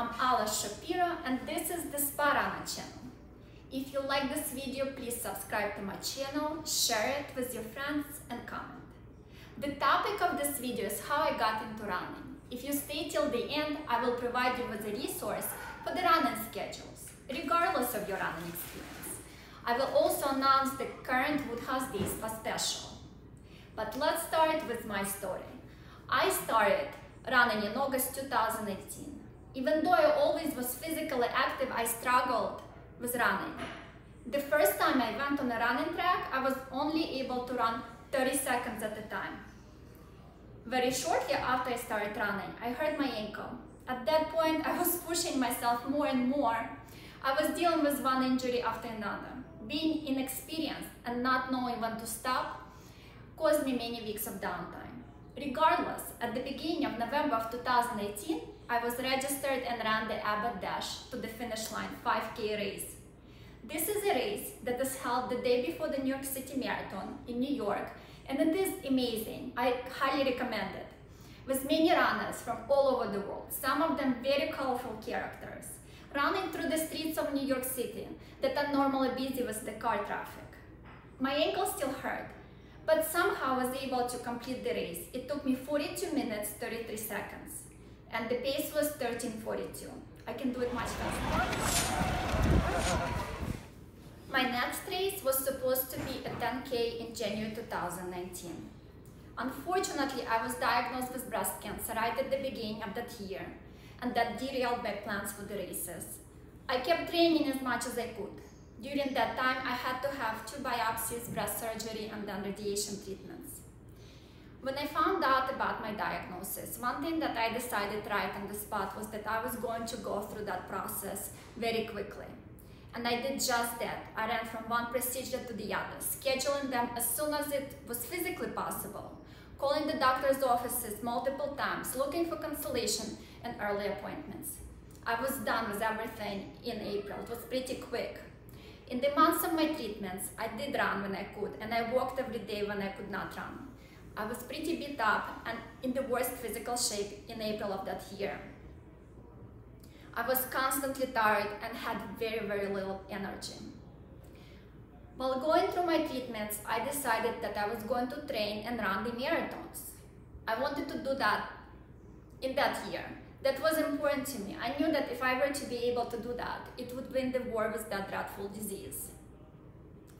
I'm Alice Shapiro and this is the Spa Runner channel. If you like this video, please subscribe to my channel, share it with your friends and comment. The topic of this video is how I got into running. If you stay till the end, I will provide you with a resource for the running schedules, regardless of your running experience. I will also announce the current Woodhouse Day Spa special. But let's start with my story. I started running in August 2018. Even though I always was physically active, I struggled with running. The first time I went on a running track, I was only able to run 30 seconds at a time. Very shortly after I started running, I hurt my ankle. At that point, I was pushing myself more and more. I was dealing with one injury after another. Being inexperienced and not knowing when to stop caused me many weeks of downtime. Regardless, at the beginning of November of 2018, I was registered and ran the Abbott Dash to the finish line 5K race. This is a race that is held the day before the New York City Marathon in New York, and it is amazing. I highly recommend it. With many runners from all over the world, some of them very colorful characters, running through the streets of New York City that are normally busy with the car traffic. My ankle still hurt, but somehow I was able to complete the race. It took me 42 minutes, 33 seconds, and the pace was 13:42. I can do it much faster. My next race was supposed to be a 10K in January 2019. Unfortunately, I was diagnosed with breast cancer right at the beginning of that year, and that derailed my plans for the races. I kept training as much as I could. During that time, I had to have 2 biopsies, breast surgery, and then radiation treatments. When I found out about my diagnosis, one thing that I decided right on the spot was that I was going to go through that process very quickly. And I did just that. I ran from one procedure to the other, scheduling them as soon as it was physically possible, calling the doctor's offices multiple times, looking for consultation and early appointments. I was done with everything in April. It was pretty quick. In the months of my treatments, I did run when I could, and I walked every day when I could not run. I was pretty beat up and in the worst physical shape in April of that year. I was constantly tired and had very, very little energy. While going through my treatments, I decided that I was going to train and run the marathons. I wanted to do that in that year. That was important to me. I knew that if I were to be able to do that, it would win the war with that dreadful disease.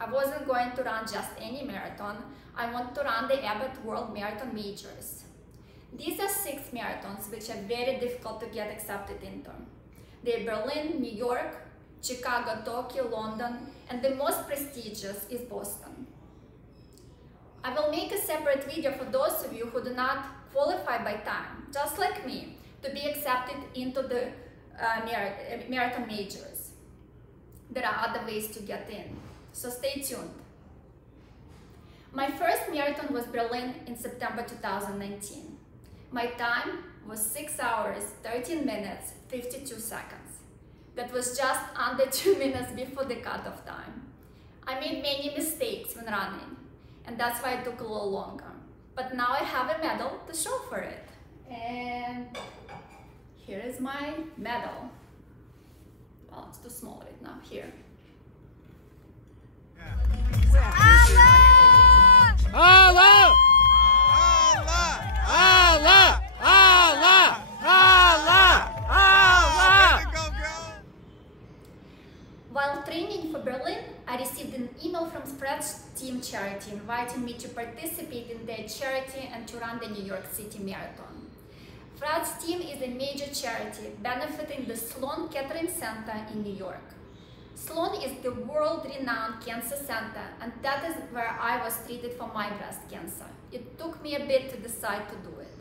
I wasn't going to run just any marathon. I wanted to run the Abbott World Marathon Majors. These are 6 marathons which are very difficult to get accepted into. They're Berlin, New York, Chicago, Tokyo, London, and the most prestigious is Boston. I will make a separate video for those of you who do not qualify by time, just like me, to be accepted into the marathon majors. There are other ways to get in, so stay tuned. My first marathon was Berlin in September 2019. My time was 6 hours, 13 minutes, 52 seconds. That was just under 2 minutes before the cutoff time. I made many mistakes when running, and that's why it took a little longer. But now I have a medal to show for it. And here is my medal. Well, it's too small right now. Here. Allah! Allah! Allah! Allah! Allah! Allah! While training for Berlin, I received an email from Fred's team charity inviting me to participate in their charity and to run the New York City Marathon. Fred's team is a major charity benefiting the Sloan Kettering Center in New York. Sloan is the world-renowned cancer center, and that is where I was treated for my breast cancer. It took me a bit to decide to do it.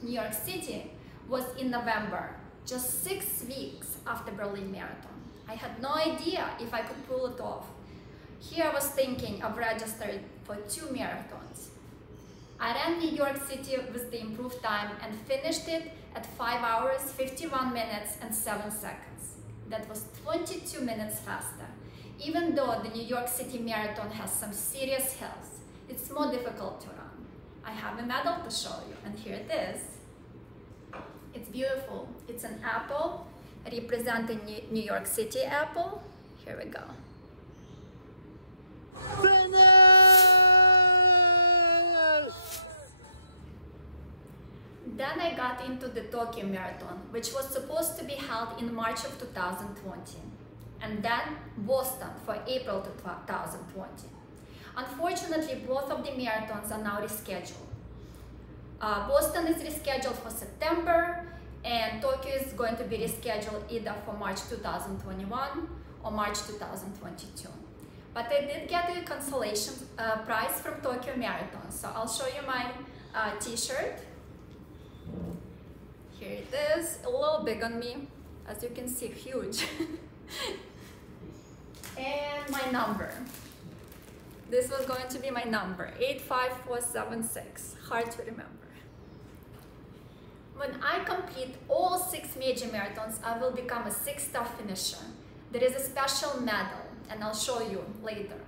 New York City was in November, just 6 weeks after Berlin Marathon. I had no idea if I could pull it off. Here I was thinking of registering for 2 marathons. I ran New York City with the improved time and finished it at 5 hours, 51 minutes and 7 seconds. That was 22 minutes faster. Even though the New York City Marathon has some serious hills, it's more difficult to run. I have a medal to show you, and here it is. It's beautiful. It's an apple representing New York City Apple. Here we go. Then I got into the Tokyo Marathon, which was supposed to be held in March of 2020. And then Boston for April 2020. Unfortunately, both of the marathons are now rescheduled. Boston is rescheduled for September, and Tokyo is going to be rescheduled either for March 2021 or March 2022. But I did get a consolation prize from Tokyo Marathon, so I'll show you my t-shirt. Here it is, a little big on me, as you can see, huge. And my number. This was going to be my number, 85476, hard to remember. When I complete all 6 major marathons, I will become a 6-star finisher. There is a special medal, and I'll show you later.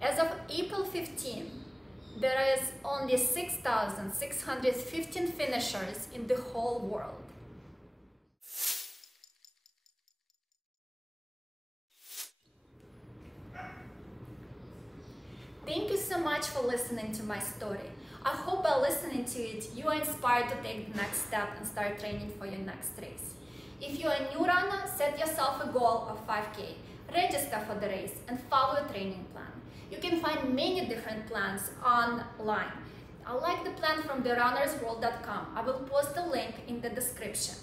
As of April 15, there is only 6,615 finishers in the whole world. Thank you so much for listening to my story. I hope by listening to it, you are inspired to take the next step and start training for your next race. If you are a new runner, set yourself a goal of 5K, register for the race, and follow a training plan. You can find many different plans online. I like the plan from therunnersworld.com. I will post the link in the description.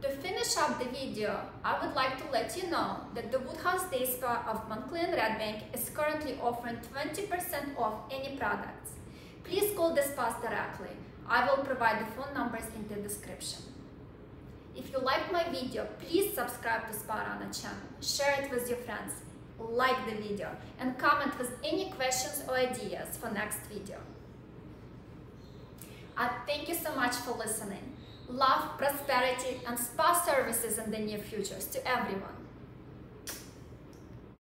To finish up the video, I would like to let you know that the Woodhouse Day Spa of Montclair and Red Bank is currently offering 20% off any products. Please call the spas directly. I will provide the phone numbers in the description. If you liked my video, please subscribe to Spa Runner channel, share it with your friends, like the video, and comment with any questions or ideas for next video. I thank you so much for listening. Love, prosperity, and spa services in the near future to everyone.